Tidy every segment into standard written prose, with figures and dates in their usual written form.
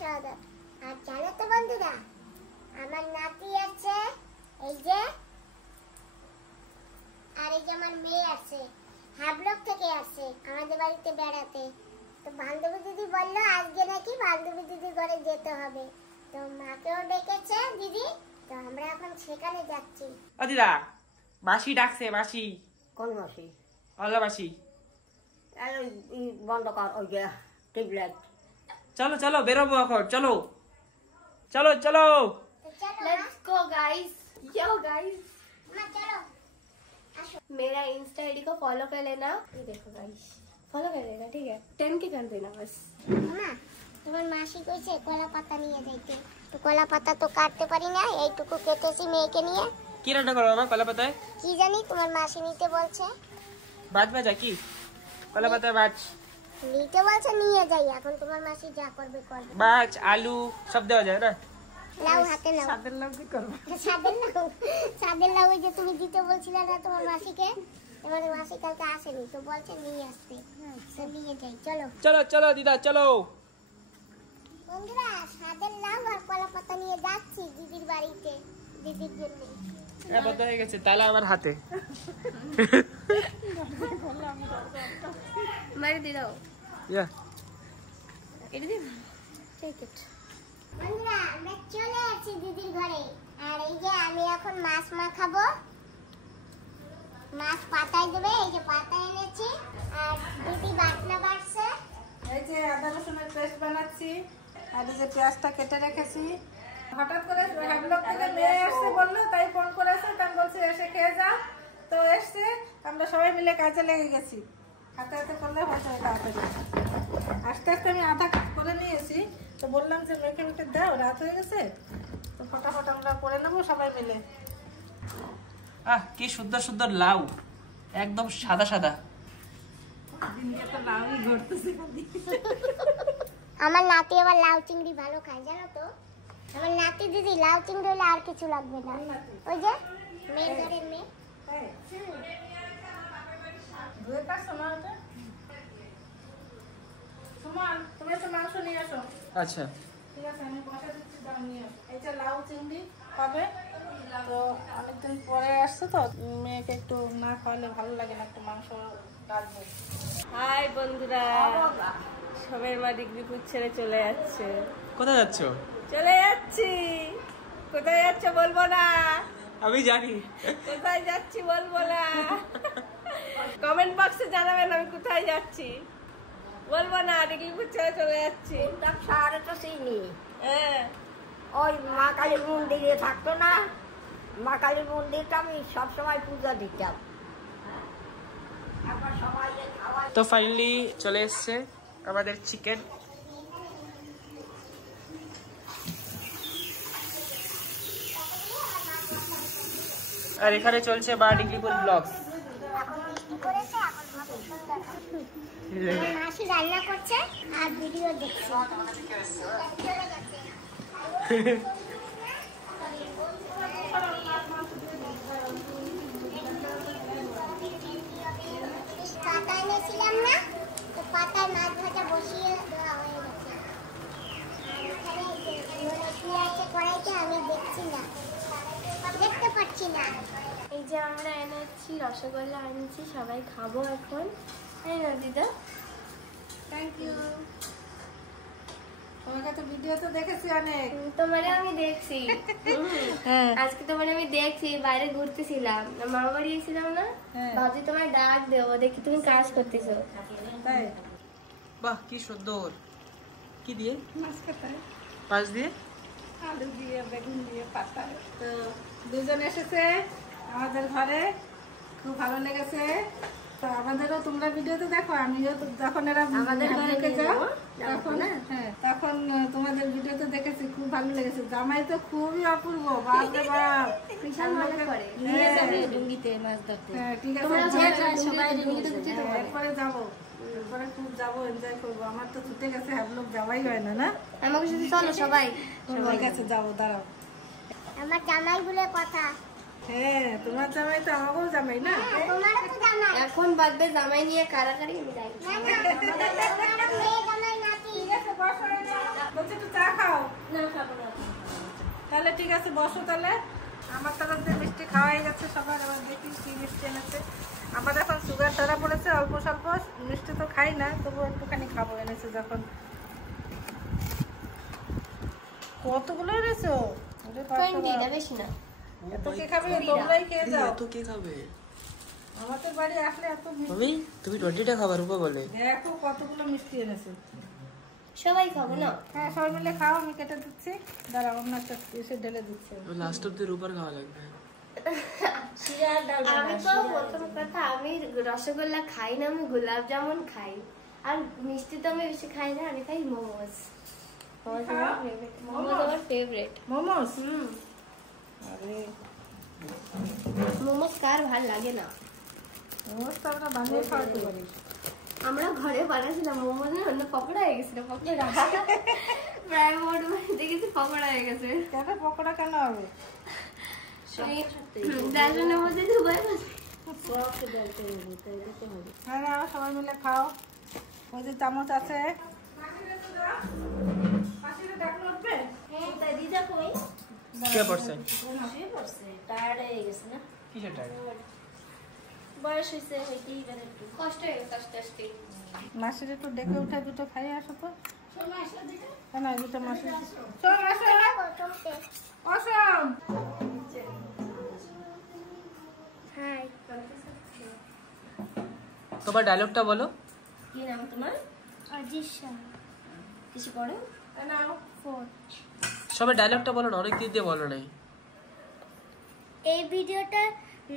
সদা। আর জানো তো বন্ধুরা, আমার নাতি আছে এই যে, আর এই যে আমার মেয়ে আছে, হাবলক থেকে আসছে আমাদের বাড়িতে বেড়াতে। তো বান্ধবী দিদি বললো আজকে নাকি বান্ধবী দিদির ঘরে যেতে হবে, তো মাকেও ডেকেছে দিদি, তো আমরা এখন সেখানে যাচ্ছি। ও দিদা, মাসি ডাকছে। মাসি? কোন মাসি? আল্লাহ মাসি। বন্ধ কর ওই যে টিউবলাইট। চলো চলো বেরোবো এখন, চলো চলো চলো। Let's go guys. Yo guys. মা চলো আসো। मेरा इंस्टा आईडी को फॉलो कर लेना। ये देखो गाइस, फॉलो कर लेना, ठीक है? 10K कर देना बस। মা তোমার মাসি কইছে কলা পাতা নিয়ে যাইতে, তো কলা পাতা তো কাটতে পারি না, এইটুকু কেটেছি মেয়েকে নিয়ে। কি রান্না করবো মা কলা পাতায়? কি জানি তোমার মাসি নিতে বলছে। বাজ ভাজা কি? কলা পাতায় বাজ নিতে বলছে, নিয়ে যাই। এখন তোমার মাসি যা করবে করবে। মাছ আলু সব দেওয়া যায় না? লাউ হাতে নাও। সাদের লাউ কি করবো? সাদের লাউ ওই যে তুমি দিতে বলছিলে না তোমার মাসিকে, তোমার মাসি কালকে আসেনি, তো বলছে নিয়ে আসতে, তো নিয়ে যাই। চলো চলো চলো দিদা চলো। বন্ধুরা, সাদের লাউ আর কলা পাতা নিয়ে যাচ্ছি দিদির বাড়িতে, দিদির জন্য। বন্ধ হয়ে গেছে তাহলে আমার হাতে। मेरे दे दो। ইয়া এটা দে। Take it. বন্ধুরা, আমরা চলে আসছি দিদির ঘরে। আর এই যে আমি এখন মাছ মাখাবো, মাছ পাতায় দেবে। এই যে পাতায় এনেছি, আর দিদি বাটনা বাটছে। এই যে আদা রসুনের পেস্ট বানাচ্ছি, আর এই যে পেঁয়াজটা কেটে রেখেছি। হঠাৎ করে হ্যাবলক থেকে মেয়ে আসছে বললো, তাই ফোন করেছে। তাই বলছে এসে খেয়ে যা, তো এসছে। আমরা সবাই মিলে কাজে লেগে গেছি, হাতে হাতে করলে হয়ে যাবে তাড়াতাড়ি। আস্তে আস্তে আমি আধা করে নিয়েছি, তো বললাম যে মেয়েকে মেয়েকে দাও, রাত হয়ে গেছে, তো ফটাফট আমরা করে নেবো সবাই মিলে। আহ কি সুন্দর সুন্দর লাউ, একদম সাদা সাদা। দিনকে তো লাউই ঘুরতেছে। আমার নাতি আবার লাউ চিংড়ি ভালো খায়, জানো তো? আমার নাতি দিদি লাউ চিংড়ি হলে আর কিছু লাগবে না। ওই যে মেয়ের ঘরের মেয়ে। ধুয়ে পারছো না ওটা? সুমন, তুমি একটু মাংস নিয়ে আসো। আচ্ছা ঠিক আছে, আমি বসা দিচ্ছি, দাও নিয়ে আসো। এই যে লাউ চিংড়ি পাবে, তো অনেকদিন পরে আসছে তো, মেয়েকে একটু না খাওয়ালে ভালো লাগে না, একটু মাংস রাখবো। হাই বন্ধুরা, সবের মা ডিগ্রিপুর ছেড়ে চলে যাচ্ছে। কোথায় যাচ্ছ? চলে যাচ্ছি। কোথায় যাচ্ছে বলবো না। আমি জানি কোথায় যাচ্ছি বলবো না। কমেন্ট বক্সে জানাবেন আমি কোথায় যাচ্ছি। বলবো না, ডিগ্রিপুর ছেড়ে চলে যাচ্ছি। সারে তো চিনি, হ্যাঁ, ওই মা কালীর মন্দিরে থাকতো না, মা কালীর মন্দিরটা আমি সবসময় পূজা দিতাম। তো ফাইনালি চলে এসছে আমাদের চিকেন। আর এখানে চলছে মা ডিগ্রিপুর ব্লগ। মাসি রান্না করছে আর ভিডিও দেখছে। পাতা এনেছিলাম না, তো পাতায় মাছ ভাজা বসিয়ে দেওয়া হয়ে গেছে। আর এখানে আছে কড়াইতে, আমি দেখছি না, দেখতে পাচ্ছি না। এই যে আমরা এনেছি রসগোল্লা, আনছি, সবাই খাবো এখন। তাই না দিদা? Thank you. তোমাকে তো ভিডিওতে দেখেছি অনেক। তোমারে আমি দেখছি। আজকে তোমারে আমি দেখছি, বাইরে ঘুরতেছিলাম, মামা বাড়ি এসেছিলাম না, ভাবছি তোমার ডাক দেবো, দেখি তুমি কাজ করতেছো। তাই বাহ কি সুন্দর। কি দিয়ে? মাছ কাটায়, মাছ দিয়ে, আলু দিয়ে, বেগুন দিয়ে, পাতায়। তো দুজন এসেছে আমাদের ঘরে, খুব ভালো লেগেছে। তো আমাদেরও তোমরা ভিডিওতে দেখো, আমিও যখন এরা আমাদের ঘরে ঢুকে নিয়ে যাও যাবো, তখন, হ্যাঁ তখন তোমাদের ভিডিওতে দেখেছি, খুব ভালো লেগেছে। জামাই তো খুবই অপূর্ব, বাপ রে বাপ, বিশাল মজা করে। নিয়ে যাবে ডুঙ্গিতে মাছ ধরতে। হ্যাঁ ঠিক আছে, তোমরা সবাই সবাই ডুঙ্গিতে যেতে পারো। এরপরে যাবো, এরপরে খুব যাবো, এনজয় করবো। আমার তো ছুটে গেছে, হ্যাবলক যাওয়াই হয় না। না আমাকে শুধু চলো সবাই। ঠিক আছে, যাবো, দাঁড়াও। আমার জামাই বলে কথা। হ্যাঁ, তোমার জামাই তো আমাকেও জামাই না। তোমারও তো জামাই। এখন বাদবে জামাই নিয়ে কারাকারি, আমি যাই। না, না, তোমারও মেয়ে জামাই নাতি। বসো না, বলছি একটু চা খাও। না খাবো না। তাহলে ঠিক আছে, বসো তাহলে। আমার তরফ দিয়ে মিষ্টি খাওয়াই যাচ্ছে সবার। এবার দেখি কি মিষ্টি এনেছে। আমার এখন সুগার ধরা পড়েছে, অল্প স্বল্প মিষ্টি তো খাই না, তবু একটুখানি খাবো। এনেছে যখন। কতগুলো এনেছো? ওরে বাবা। 20 না, বেশি না। এত কে খাবে? তোমরাই খেয়ে যাও। এত কে খাবে? আমাদের বাড়ি আসলে এত মিষ্টি। তুমি 20টা খাবার উপর বলে। দেখো কতগুলো মিষ্টি এনেছে। সবাই খাবো না। হ্যাঁ, সবাই মিলে খাও, আমি কেটে দিচ্ছি। দাঁড়াও, অন্য একটা এসে ঢেলে দিচ্ছি। লাস্ট অব্দি উপর খাওয়া লাগবে। আমি তো প্রথম কথা, আমি রসগোল্লা খাই না, আমি গোলাপ জামুন খাই। আর মিষ্টি তো আমি বেশি খাই না, আমি খাই মোমোস। মোমোস আমার ফেভারিট। মোমোস? হুম, আরে মোমোস কার ভাল লাগে না? মোমোস তো আমরা বানিয়ে খাওয়াতে পারি। আমরা ঘরে বানাচ্ছিলাম মোমোস, না অন্য পকোড়া হয়ে গেছিল। পকোড়া প্রায় মোট দেখেছি পকোড়া হয়ে গেছে। কেন পকোড়া কেন হবে? ডালটার মধ্যে ধুবাই হ্যাঁ, আমরা সবাই মিলে খাও। ওই যে চামচ আছে। কে পড়ছে? বয়স হয়েছে, হইতেই পারে একটু কষ্ট হয়ে গেছে আস্তে আস্তে। মাসির একটু ডেকে উঠে দুটো খাই আসো তো। কেন দুটো মাসি? অসম। হাই। তোমার ডায়লগটা বলো। কি নাম তোমার? অজিশা। কিছু পড়ো? নাও। সবাই ডায়লগটা বলো না, অনেক দিন দিয়ে বলো নাই। এই ভিডিওটা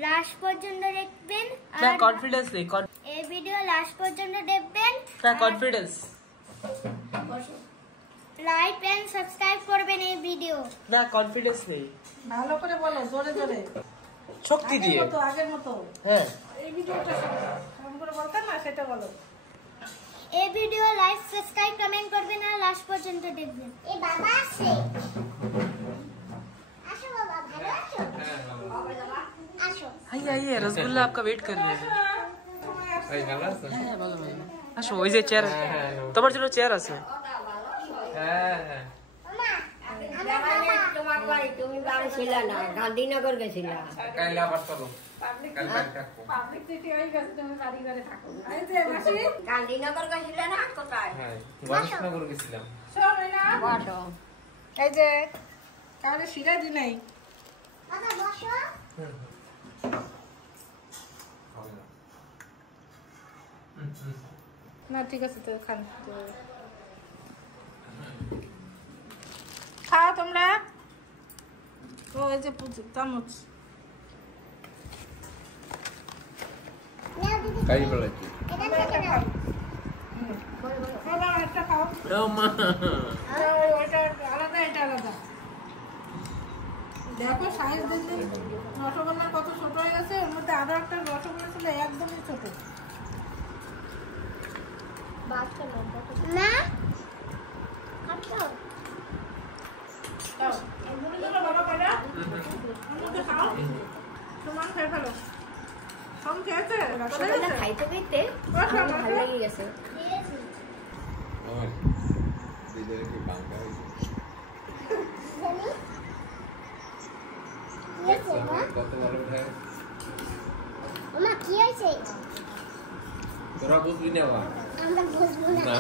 লাস্ট পর্যন্ত দেখবেন। না, আর কনফিডেন্স নেই। এই ভিডিও লাস্ট পর্যন্ত দেখবেন। না, কনফিডেন্স। লাইক এন্ড সাবস্ক্রাইব করবেন এই ভিডিও। না, কনফিডেন্স নেই। ভালো করে বলো, জোরে জোরে, শক্তি দিয়ে। আগের মতো। হ্যাঁ, এই ভিডিওটা কেমন করে বলতে না, সেটা বলো। এই ভিডিও লাইক সাবস্ক্রাইব কমেন্ট করবেন আর লাস্ট পর্যন্ত দেখবেন। এই বাবা আসে। আসো বাবা, ভালো আছো? আসো। आइए आइए, रसगुल्ला आपका वेट कर रहे हैं। হ্যাঁ, ভালো ভালো। আসো, ওই যে চেয়ার, তোমার জন্য চেয়ার আছে। মামা, আমার বাবা। তোমার বাড়ি তুমি বাড়ি ছিল না, গান্ধীনগর গেছিলা। পাবলিক সিটি হয়ে গেছে, তুমি বাড়ি ঘরে থাকো। এই যে মাসি, গান্ধীনগর গেছিলে না? কোথায়? শোন না। বসো। এই যে কাউরে শিরা দি নাই। বাবা বসো। না ঠিক আছে, তো খান। খাও তোমরা। ও এই যে চামচ। নাও দিদি। কাই বলেছি এটা থেকে নাও। বাবা একটা খাও। মা, ওইটা আলাদা, এটা আলাদা। দেখো সাইজ দিন দিন রসগোল্লা কত ছোট হয়ে গেছে। ওর মধ্যে আরো একটা রসগোল্লা ছিল, একদমই ছোট। না খাও। খাও। বড় করে খাও। সমান খেয়ে ফেলো। কম খেয়েছে? রসগোল্লা খাইতে খাইতে আমার ভালো লেগে গেছে। দিয়েছি। আমার বিজয় কি বাংলা হয়েছে জানি দিয়েছে মা। কত বড় উঠায় মামা কি হয়েছে? তোরা বুঝবি না বাবা আমরা বুঝবো না। না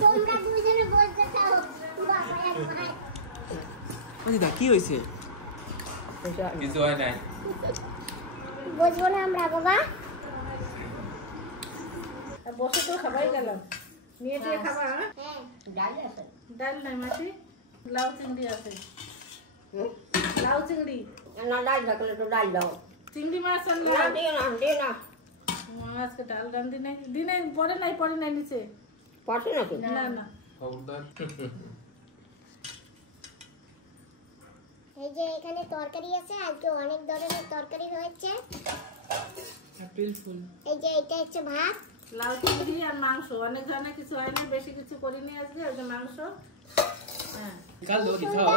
তোমরা দুজনে বলতে চাও বাবা একবার। দিদা কি হয়েছে? কিছু হয় নাই বুঝবো না আমরা বাবা। বসে তো খাবাই গেলাম। নিয়ে দিয়ে খাবা? হ্যাঁ। ডাল আছে? ডাল নাই মাসি, লাউ চিংড়ি আছে। হুম? লাউ চিংড়ি, না ডাল থাকলে তো ডাল দাও। চিংড়ি মাছ আর না লাউ। দিও না, দিও না। আজকে ডাল রান্ধি নাই, দিনে পরে নাই নিচে। পড়ছে নাকি? না না। খবরদার এই যে এখানে তরকারি আছে, আজকে অনেক ধরনের তরকারি হয়েছে। April fool. এই যে এটা হচ্ছে ভাত। লাউ চিংড়ি আর মাংস, অনেক ধরনের কিছু হয় না, বেশি কিছু করিনি আজকে। ওই যে মাংস। হ্যাঁ, निकाल दो दिखाओ।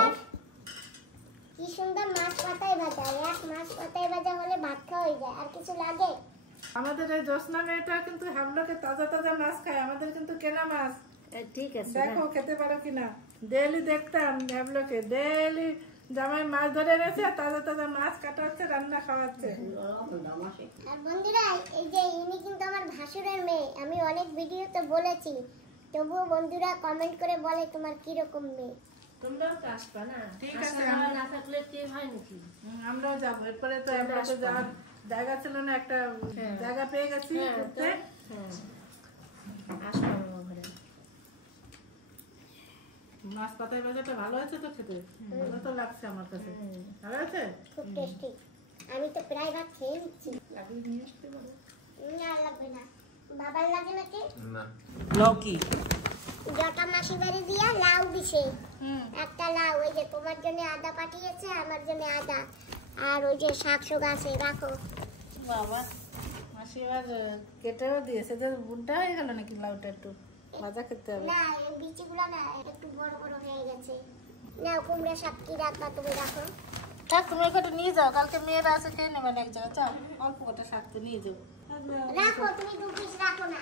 কি সুন্দর মাছ পাতায় ভাজা। এক মাছ পাতায় ভাজা হলে ভাত খাওয়া হয়ে যায়, আর কিছু লাগে? আমাদের এই জ্যোৎস্না মেয়েটা কিন্তু হ্যামলকে তাজা তাজা মাছ খায়, আমাদের কিন্তু কেনা মাছ। ঠিক আছে দেখো খেতে পারো কিনা। ডেইলি দেখতাম হ্যাবলকে, ডেইলি জামাই মাছ ধরে এনেছে, তাজা তাজা মাছ কাটা হচ্ছে, রান্না খাওয়াচ্ছে। আর বন্ধুরা এই যে ইনি কিন্তু আমার ভাসুরের মেয়ে, আমি অনেক ভিডিওতে বলেছি, তবুও বন্ধুরা কমেন্ট করে বলে তোমার কি রকম মেয়ে। তোমরাও তো আসবা না? ঠিক আছে, না থাকলে কি হয় নাকি? আমরাও যাবো। এরপরে তো হ্যাবলকে যাওয়ার জায়গা ছিল না, একটা জায়গা পেয়ে গেছি ঘুরতে। আসবো আমার ঘরে। মাছ পাতায় ভাজাটা ভালো আছে তো খেতে, ভালো তো লাগছে আমার কাছে। ভালো আছে, খুব টেস্টি। আমি তো প্রায় ভাত খেয়ে নিচ্ছি। লাগিয়ে নিয়ে আসতে পারো। না লাগবে না, বাবার লাগে নাকি? না লৌকি জটা মাসি বাড়ি দিয়া লাউ দিছে, একটা লাউ। ওই যে তোমার জন্য আদা পাঠিয়েছে, আমার জন্য আদা, আর ওই যে শাক শোক আছে, রাখো। বাবা মাসি এবার কেটেও দিয়েছে, তো বুড্ডা হয়ে গেল নাকি লাউটা? একটু ভাজা খেতে হবে। না এই বিচিগুলো না একটু বড় বড় হয়ে গেছে। নাও কুমড়া শাক কি রাখবা তুমি, রাখো। থাক, তুমি ওটা নিয়ে যাও, কালকে মেয়েরা আছে খেয়ে নেবেন এক জায়গায়। যাও, অল্প কটা শাক তো নিয়ে যাও। রাখো তুমি, দু পিস রাখো না।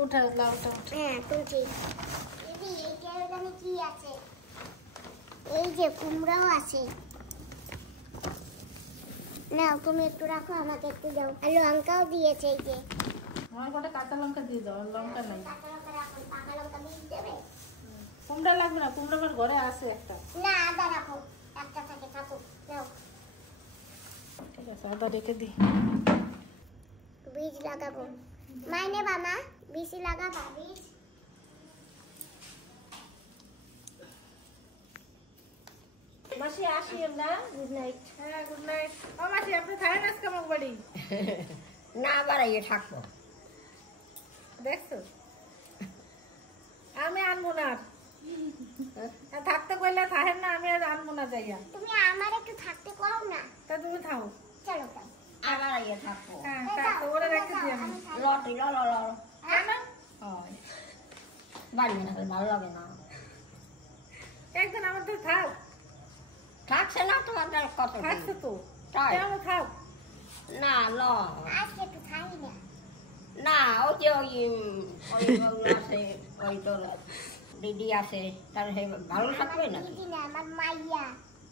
উঠা লাউটা উঠা। হ্যাঁ তুলছি। দিদি এইটা ওখানে কি আছে? এই যে কুমড়াও আছে। নাও তুমি একটু রাখো, আমাকে একটু দাও। আর লঙ্কাও দিয়েছে এই যে। আমার কটা কাঁচা লঙ্কা দিয়ে দাও, আর লঙ্কা নাই। কাঁচা লঙ্কা রাখো, পাকা লঙ্কা দিয়ে দেবে? কুমড়া লাগবে না, কুমড়া আমার ঘরে আছে একটা। না আদা রাখো, একটা থাকে থাকুক। নাও ঠিক আছে, আদা রেখে দিই। বীজ লাগাবো। মাইনে বাবা বীজ লাগাবা, বীজ। মাসি আসি আমরা। Good night. হ্যাঁ গুড নাইট। ও মাসি, আপনি থাকেন আজকে আমার বাড়ি? না বাড়াইয়ে থাকবো। দেখছো, আমি আনবো না আর। থাকতে বললে থাকেন না, আমি আর আনবো না যাইয়া। তুমি আমার একটু থাকতে করো না। তা তুমি থাও। চলো তাই। আর বাড়াইয়ে থাকবো। হ্যাঁ থাকতে, ওরা রেখে দিই আমি। লটি ল ল ল। কেন? হয় বাড়িয়ে না, ভালো লাগে না। একদিন আমাদের থাক। থাকছে না তোমাদের কত? থাকছে তো, তাই? কেমন থাক। না ল আজকে একটু থাকি না। না, ওই যে ওই বউ আছে, ওই তোর দিদি আছে, তার সে ভালো থাকবে না? দিদি না, আমার মাইয়া।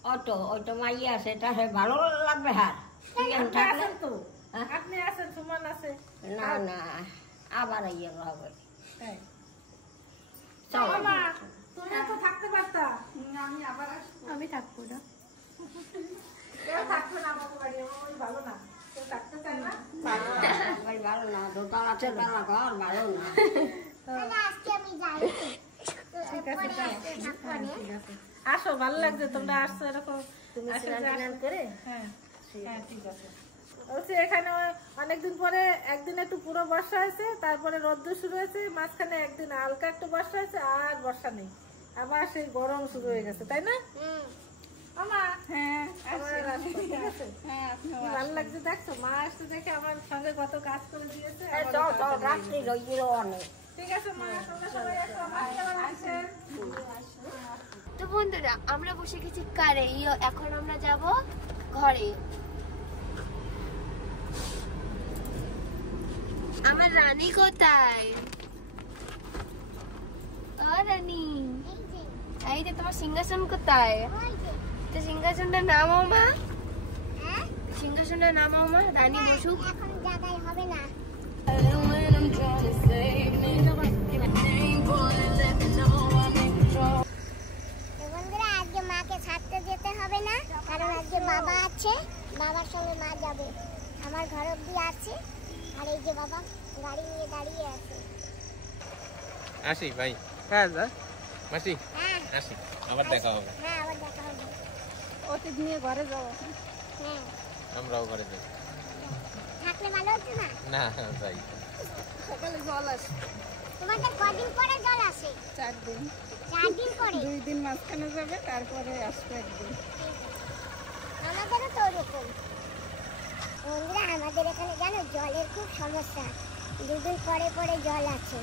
ওই তো মাইয়া আছে, তার সে ভালো লাগবে। হার তুই এখন আপনি থাকলে? আছেন তো, হ্যাঁ? আপনি আছেন, সুমন আছে। না না, আবার ইয়ে হবে। তাই? চলো। মামা, তুমি তো থাকতে পারতা। আমি আবার আসবো। আমি থাকবো না। কেউ থাকবে না আমাকে বাড়ি, আমার বাড়ি ভালো না। কেউ থাকতে চায় না। ভাই ভালো না, দোতলা চেতলা ঘর ভালো না। তাহলে আজকে আমি যাই। ঠিক আছে, পরে যাও। আজকে থাকবো হ্যাঁ, না। ঠিক আছে। আসো, ভালো লাগছে তোমরা আসছো এরকম। তুমি আসো, স্নান যাও। টান করে? হ্যাঁ হ্যাঁ ঠিক আছে। বলছি এখানে অনেকদিন পরে একদিন একটু পুরো বর্ষা হয়েছে, তারপরে রোদ্দুর শুরু হয়েছে, মাঝখানে একদিন হালকা একটু বর্ষা হয়েছে, আর বর্ষা নেই, আবার সেই গরম শুরু হয়ে গেছে, তাই না? হ্যাঁ, আবার আসবো, ঠিক আছে? কি ভালো লাগছে দেখছো, মা আসতে দেখে আমার সঙ্গে কত কাজ করে দিয়েছে। আমারও চল চল, তাড়াতাড়ি রাত্রি রইল অনেক। ঠিক আছে মা, তোমরা সবাই একটু আমার সাথে আসেন। তো বন্ধুরা আমরা বসে গেছি কারে, এখন আমরা যাব ঘরে। আমার রানী কোথায়? ও রানী, এই যে, এই যে তোমার সিংহাসন কোথায়? ওই যে। তো সিংহাসনটা নামাও মা, হ্যাঁ? সিংহাসনটা নামাও মা, রানী বসুক। এখন জায়গায় হবে না। তো বন্ধুরা আজকে মাকে ছাড়তে যেতে হবে না, কারণ আজকে বাবা আছে, বাবার সঙ্গে মা যাবে। আমার ঘর অব্দি আছে, আর এই যে বাবা গাড়ি নিয়ে দাঁড়িয়ে আছে। আসি ভাই, হ্যাঁ স্যার। মাসি হ্যাঁ আসি, আবার দেখা হবে। হ্যাঁ, আবার দেখা হবে। ওকে নিয়ে ঘরে যাও। হ্যাঁ, আমরাও ঘরে যাই। থাকলে ভালো হতো না? না যাই। সকালে জল আসে তোমাদের কদিন পরে জল আসে? 4 দিন, 4 দিন পরে। 2 দিন মাঝখানে যাবে, তারপরে আসবে একদিন। আমাদেরও তো ওরকম। বন্ধুরা আমাদের এখানে জানো জলের খুব সমস্যা, 2 দিন পরে পরে জল আছে।